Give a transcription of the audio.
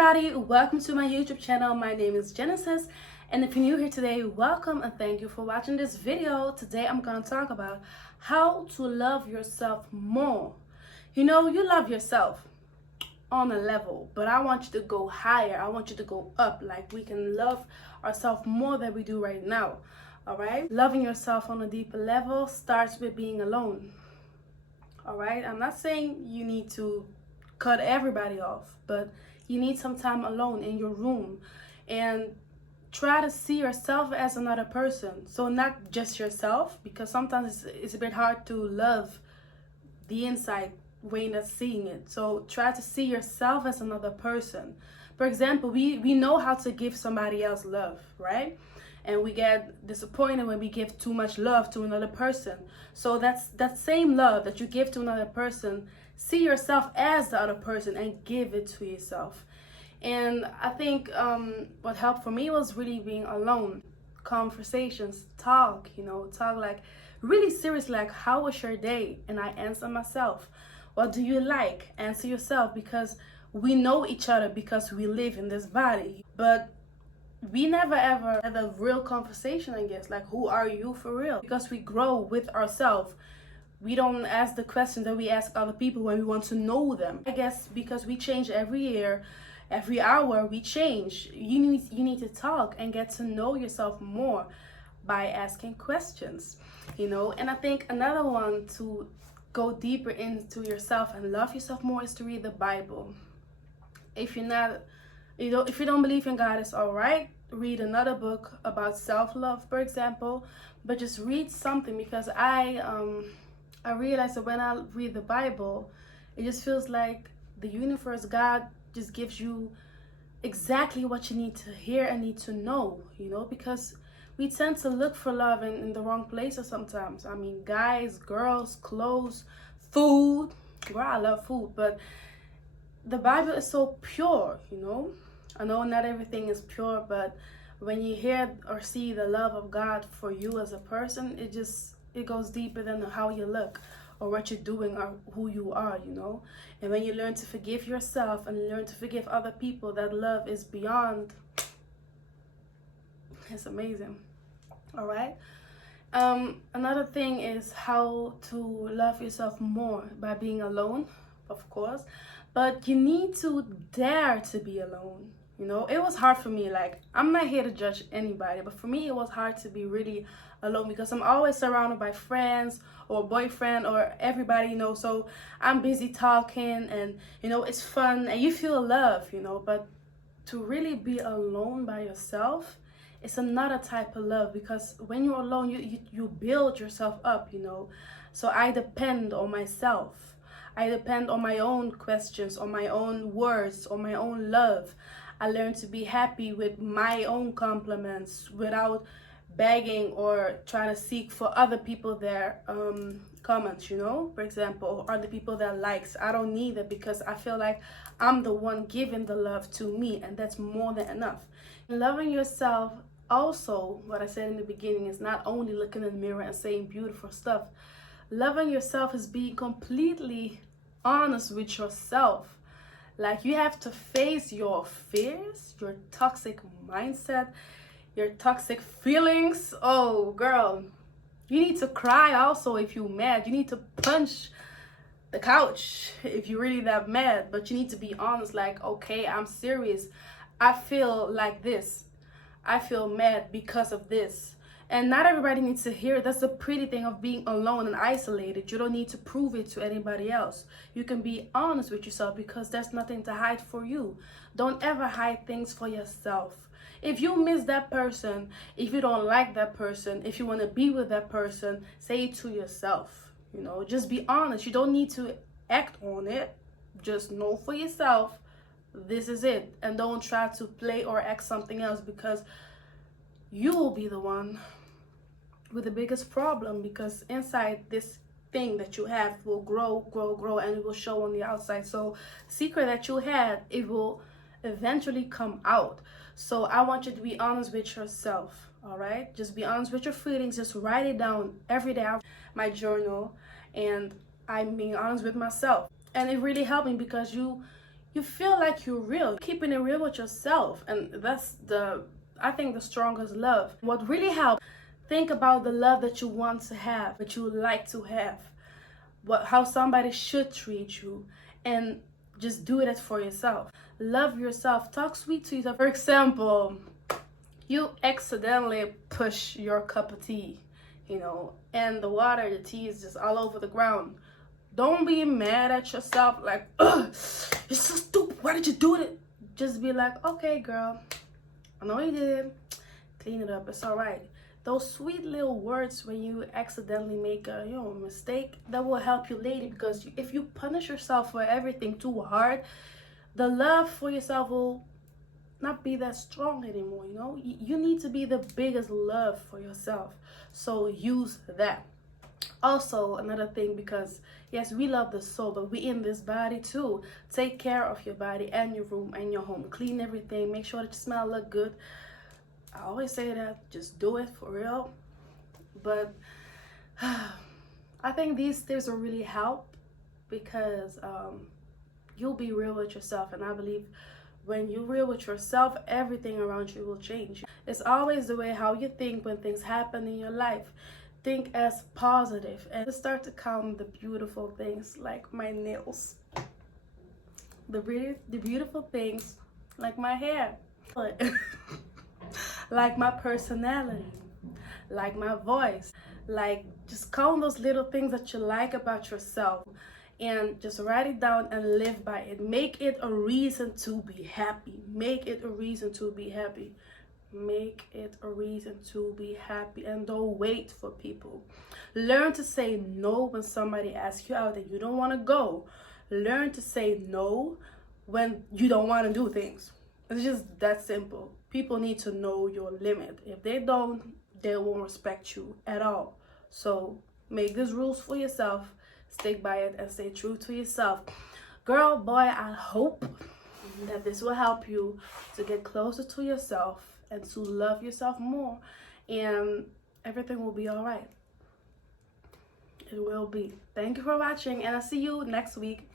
everybody, welcome to my YouTube channel. My name is Genesis, and if you're new here today, welcome and thank you for watching this video. Today I'm going to talk about how to love yourself more. You know, you love yourself on a level, but I want you to go higher. I want you to go up, like we can love ourselves more than we do right now. All right, loving yourself on a deeper level starts with being alone. All right, I'm not saying you need to cut everybody off, but you need some time alone in your room and try to see yourself as another person. So not just yourself, because sometimes it's a bit hard to love the inside way not seeing it. So try to see yourself as another person. For example, we know how to give somebody else love, right? And we get disappointed when we give too much love to another person. So that's that same love that you give to another person, see yourself as the other person and give it to yourself. And I think what helped for me was really being alone. Conversations, talk like really serious, like how was your day? And I answer myself. What do you like? Answer yourself, because we know each other because we live in this body. But we never ever had a real conversation, I guess, like who are you for real? Because we grow with ourselves. We don't ask the questions that we ask other people when we want to know them. I guess because we change every year, every hour we change. You need to talk and get to know yourself more by asking questions, And I think another one to go deeper into yourself and love yourself more is to read the Bible. If you don't believe in God, it's all right. Read another book about self-love, for example, but just read something, because I realize that when I read the Bible, it just feels like the universe, God just gives you exactly what you need to hear and need to know, because we tend to look for love in the wrong places sometimes. I mean, guys, girls, clothes, food. Girl, I love food, but the Bible is so pure, I know not everything is pure, but when you hear or see the love of God for you as a person, it goes deeper than how you look or what you're doing or who you are, And when you learn to forgive yourself and learn to forgive other people, that love is beyond, it's amazing. All right. Another thing is how to love yourself more by being alone, of course, but you need to dare to be alone. It was hard for me. Like, I'm not here to judge anybody, but for me, it was hard to be really alone because I'm always surrounded by friends or boyfriend or everybody, so I'm busy talking and, it's fun and you feel love, but to really be alone by yourself, it's another type of love, because when you're alone, you build yourself up, So I depend on myself. I depend on my own questions, on my own words, on my own love. I learned to be happy with my own compliments without begging or trying to seek for other people their comments, for example, or other people their likes. I don't need it, because I feel like I'm the one giving the love to me, and that's more than enough. Loving yourself, also, what I said in the beginning, is not only looking in the mirror and saying beautiful stuff. Loving yourself is being completely honest with yourself. Like, you have to face your fears, your toxic mindset, your toxic feelings. Oh, girl, you need to cry also if you're mad. You need to punch the couch if you're really that mad. But you need to be honest, like, okay, I'm serious. I feel like this. I feel mad because of this. And not everybody needs to hear it. That's the pretty thing of being alone and isolated. You don't need to prove it to anybody else. You can be honest with yourself, because there's nothing to hide for you. Don't ever hide things for yourself. If you miss that person, if you don't like that person, if you want to be with that person, say it to yourself. Just be honest. You don't need to act on it. Just know for yourself, this is it. And don't try to play or act something else, because you will be the one with the biggest problem, because inside this thing that you have will grow, and it will show on the outside. So secret that you had, it will eventually come out. So I want you to be honest with yourself. All right, just be honest with your feelings. Just write it down every day. My journal, and I'm being honest with myself, and it really helped me, because you you feel like you're real, keeping it real with yourself. And that's I think the strongest love. What really helps, think about the love that you want to have, that you would like to have, how somebody should treat you, and just do it for yourself. Love yourself. Talk sweet to yourself. For example, you accidentally push your cup of tea, and the water, the tea is just all over the ground. Don't be mad at yourself like, ugh, you're so stupid. Why did you do it? Just be like, okay, girl, I know you did. Clean it up. It's all right. Those sweet little words when you accidentally make a mistake, that will help you later, because if you punish yourself for everything too hard, the love for yourself will not be that strong anymore. You need to be the biggest love for yourself, so use that. Also, another thing, because yes, we love the soul, but we in this body too. Take care of your body and your room and your home. Clean everything. Make sure that you smell, look good. I always say that, just do it for real. But I think these tips will really help, because you'll be real with yourself, and I believe when you're real with yourself, everything around you will change. It's always the way how you think when things happen in your life. Think as positive and start to count the beautiful things, like my nails, the beautiful things, like my hair, like my personality, like my voice. Like, just count those little things that you like about yourself, and just write it down and live by it. Make it a reason to be happy. Make it a reason to be happy. Make it a reason to be happy, and don't wait for people. Learn to say no when somebody asks you out and you don't want to go. Learn to say no when you don't want to do things. It's just that simple. People need to know your limit. If they don't, they won't respect you at all. So make these rules for yourself, stick by it, and stay true to yourself. Girl, boy, I hope that this will help you to get closer to yourself and to love yourself more, and everything will be all right. It will be. Thank you for watching, and I'll see you next week.